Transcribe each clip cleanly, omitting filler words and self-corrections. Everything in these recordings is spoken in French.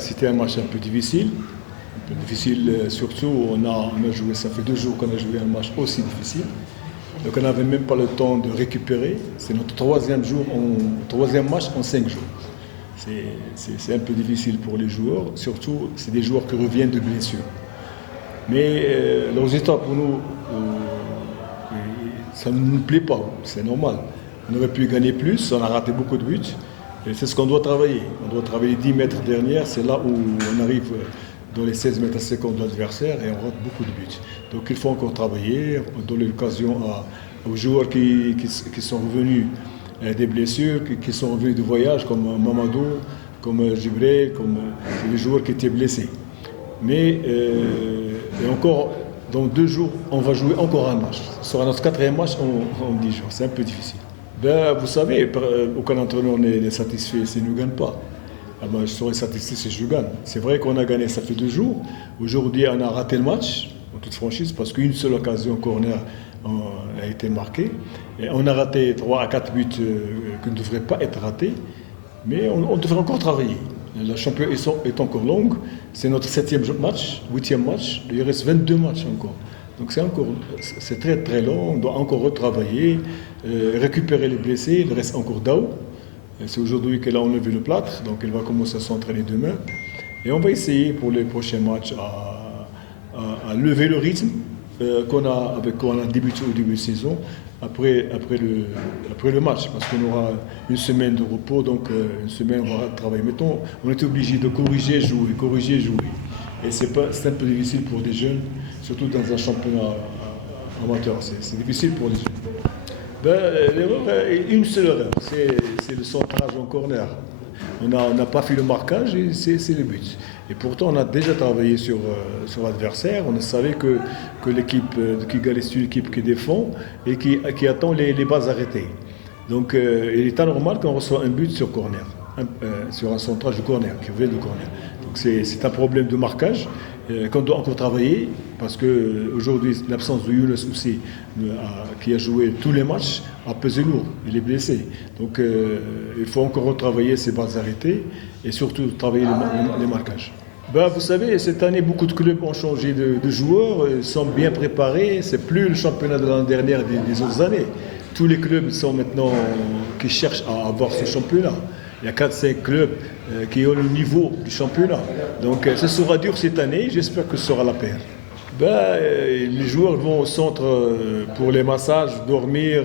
C'était un match un peu difficile. Surtout on a joué, ça fait 2 jours qu'on a joué un match aussi difficile. Donc on n'avait même pas le temps de récupérer. C'est notre troisième match en 5 jours. C'est un peu difficile pour les joueurs, surtout c'est des joueurs qui reviennent de blessures. Mais le résultat pour nous, ça ne nous plaît pas, c'est normal. On aurait pu gagner plus, on a raté beaucoup de buts. Et c'est ce qu'on doit travailler. On doit travailler 10 mètres dernière, c'est là où on arrive dans les 16 mètres à seconde de l'adversaire et on rate beaucoup de buts. Donc il faut encore travailler, donner l'occasion aux joueurs qui sont revenus des blessures, qui sont revenus de voyage, comme Mamadou, comme Gibré, comme les joueurs qui étaient blessés. Mais et encore, dans 2 jours, on va jouer encore un match. Ce sera notre 4e match en 10 jours. C'est un peu difficile. Vous savez, aucun entraîneur n'est satisfait s'il ne gagne pas. Je serai satisfait si je gagne. C'est vrai qu'on a gagné, ça fait 2 jours. Aujourd'hui, on a raté le match, en toute franchise, parce qu'une seule occasion corner a été marquée. Et on a raté 3 à 4 buts qui ne devraient pas être ratés. Mais on devrait encore travailler. La championnat est encore longue. C'est notre 7e match, 8e match. Il reste 22 matchs encore. Donc c'est très très long, on doit encore retravailler, récupérer les blessés, il reste encore Dao. C'est aujourd'hui qu'elle a enlevé le plâtre, donc elle va commencer à s'entraîner demain. Et on va essayer pour les prochains matchs à lever le rythme qu'on a débuté au début de saison, après le match, parce qu'on aura une semaine de repos, donc une semaine on va travailler. Mettons, on était obligé de corriger, jouer. Et c'est un peu difficile pour des jeunes, surtout dans un championnat amateur. C'est difficile pour les jeunes. L'erreur est une seule erreur, c'est le centrage en corner. On n'a pas fait le marquage et c'est le but. Et pourtant, on a déjà travaillé sur l'adversaire. On savait que l'équipe de Kigali, c'est une équipe qui défend et qui attend les balles arrêtées. Donc, il est anormal qu'on reçoit un but sur corner, sur un centrage de corner, qui vient de corner. Donc, c'est un problème de marquage qu'on doit encore travailler, parce qu'aujourd'hui, l'absence de Younes aussi, qui a joué tous les matchs, a pesé lourd. Il est blessé. Donc, il faut encore retravailler ces balles arrêtées et surtout travailler les marquages. Vous savez, cette année, beaucoup de clubs ont changé de joueurs, ils sont bien préparés. C'est plus le championnat de l'année dernière des autres années. Tous les clubs sont maintenant qui cherchent à avoir ce championnat. Il y a 4-5 clubs qui ont le niveau du championnat. Donc ce sera dur cette année, j'espère que ce sera la paire. Les joueurs vont au centre pour les massages, dormir,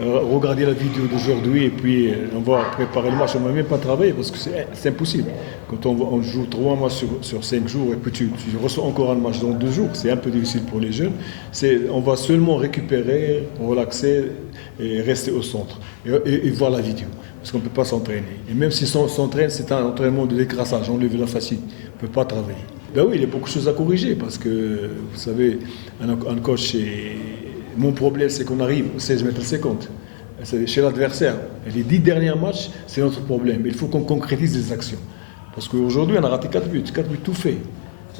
regarder la vidéo d'aujourd'hui et puis on va préparer le match. On ne va même pas travailler parce que c'est impossible. Quand on joue 3 matchs sur 5 jours et puis tu reçois encore un match dans 2 jours, c'est un peu difficile pour les jeunes. On va seulement récupérer, relaxer et rester au centre et voir la vidéo. Parce qu'on ne peut pas s'entraîner. Et même si on s'entraîne, c'est un entraînement de décrassage, enlever la fatigue. On ne peut pas travailler. Oui, il y a beaucoup de choses à corriger parce que, vous savez, un coach, mon problème, c'est qu'on arrive aux 16 mètres 50. C'est chez l'adversaire. Et les 10 derniers matchs, c'est notre problème. Il faut qu'on concrétise les actions. Parce qu'aujourd'hui, on a raté 4 buts tout fait.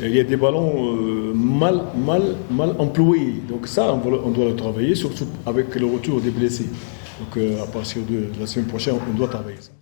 Et il y a des ballons mal employés. Donc ça, on doit le travailler, surtout avec le retour des blessés. Donc à partir de la semaine prochaine, on doit travailler ça.